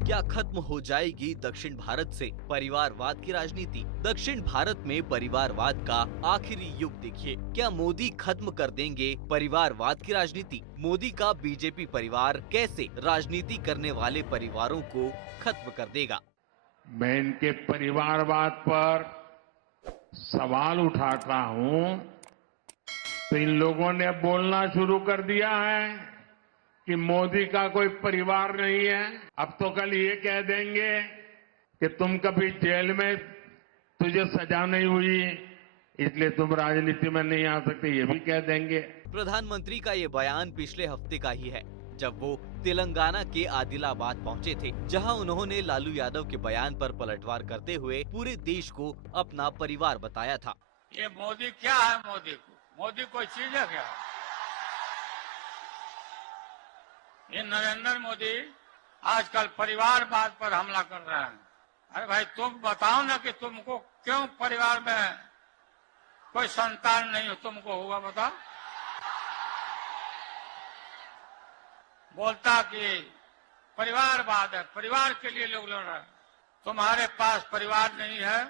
क्या खत्म हो जाएगी दक्षिण भारत से परिवारवाद की राजनीति? दक्षिण भारत में परिवारवाद का आखिरी युग देखिए। क्या मोदी खत्म कर देंगे परिवारवाद की राजनीति? मोदी का बीजेपी परिवार कैसे राजनीति करने वाले परिवारों को खत्म कर देगा? मैं इनके परिवारवाद पर सवाल उठाता हूं तो इन लोगों ने बोलना शुरू कर दिया है कि मोदी का कोई परिवार नहीं है। अब तो कल ये कह देंगे कि तुम कभी जेल में तुझे सजा नहीं हुई इसलिए तुम राजनीति में नहीं आ सकते, ये भी कह देंगे। प्रधानमंत्री का ये बयान पिछले हफ्ते का ही है, जब वो तेलंगाना के आदिलाबाद पहुंचे थे, जहां उन्होंने लालू यादव के बयान पर पलटवार करते हुए पूरे देश को अपना परिवार बताया था। ये मोदी क्या है? मोदी कोई चीज है क्या? ये नरेंद्र मोदी आजकल परिवारवाद पर हमला कर रहे हैं। अरे भाई तुम बताओ ना कि तुमको क्यों परिवार में कोई संतान नहीं हो, तुमको हुआ बताओ। बोलता कि परिवारवाद है, परिवार के लिए लोग लड़ रहे हैं। तुम्हारे पास परिवार नहीं है।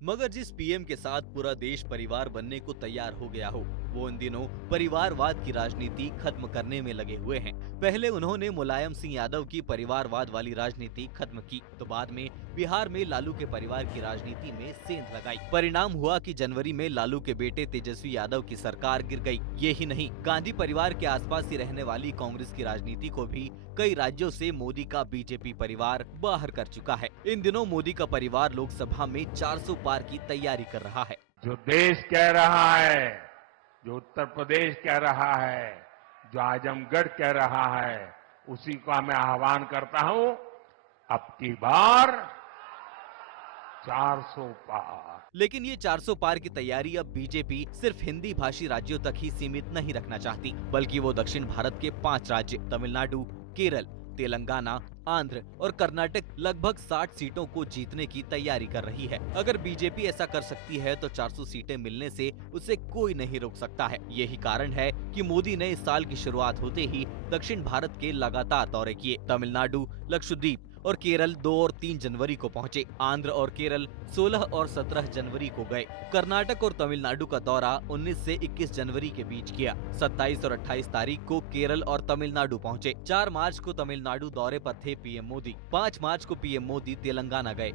मगर जिस पीएम के साथ पूरा देश परिवार बनने को तैयार हो गया हो, वो इन दिनों परिवारवाद की राजनीति खत्म करने में लगे हुए हैं। पहले उन्होंने मुलायम सिंह यादव की परिवारवाद वाली राजनीति खत्म की, तो बाद में बिहार में लालू के परिवार की राजनीति में सेंध लगाई। परिणाम हुआ कि जनवरी में लालू के बेटे तेजस्वी यादव की सरकार गिर गई। ये ही नहीं, गांधी परिवार के आसपास ही रहने वाली कांग्रेस की राजनीति को भी कई राज्यों से मोदी का बीजेपी परिवार बाहर कर चुका है। इन दिनों मोदी का परिवार लोकसभा में 400 पार की तैयारी कर रहा है। जो देश कह रहा है, जो उत्तर प्रदेश कह रहा है, जो आजमगढ़ कह रहा है, उसी का मैं आह्वान करता हूं, अब की बार 400 पार। लेकिन ये 400 पार की तैयारी अब बीजेपी सिर्फ हिंदी भाषी राज्यों तक ही सीमित नहीं रखना चाहती, बल्कि वो दक्षिण भारत के 5 राज्य तमिलनाडु, केरल, तेलंगाना, आंध्र और कर्नाटक लगभग 60 सीटों को जीतने की तैयारी कर रही है। अगर बीजेपी ऐसा कर सकती है तो 400 सीटें मिलने से उसे कोई नहीं रोक सकता है। यही कारण है कि मोदी ने इस साल की शुरुआत होते ही दक्षिण भारत के लगातार दौरे किए। तमिलनाडु, लक्षद्वीप और केरल 2 और 3 जनवरी को पहुंचे। आंध्र और केरल 16 और 17 जनवरी को गए। कर्नाटक और तमिलनाडु का दौरा 19 से 21 जनवरी के बीच किया। 27 और 28 तारीख को केरल और तमिलनाडु पहुंचे। 4 मार्च को तमिलनाडु दौरे पर थे पीएम मोदी। 5 मार्च को पीएम मोदी तेलंगाना गए।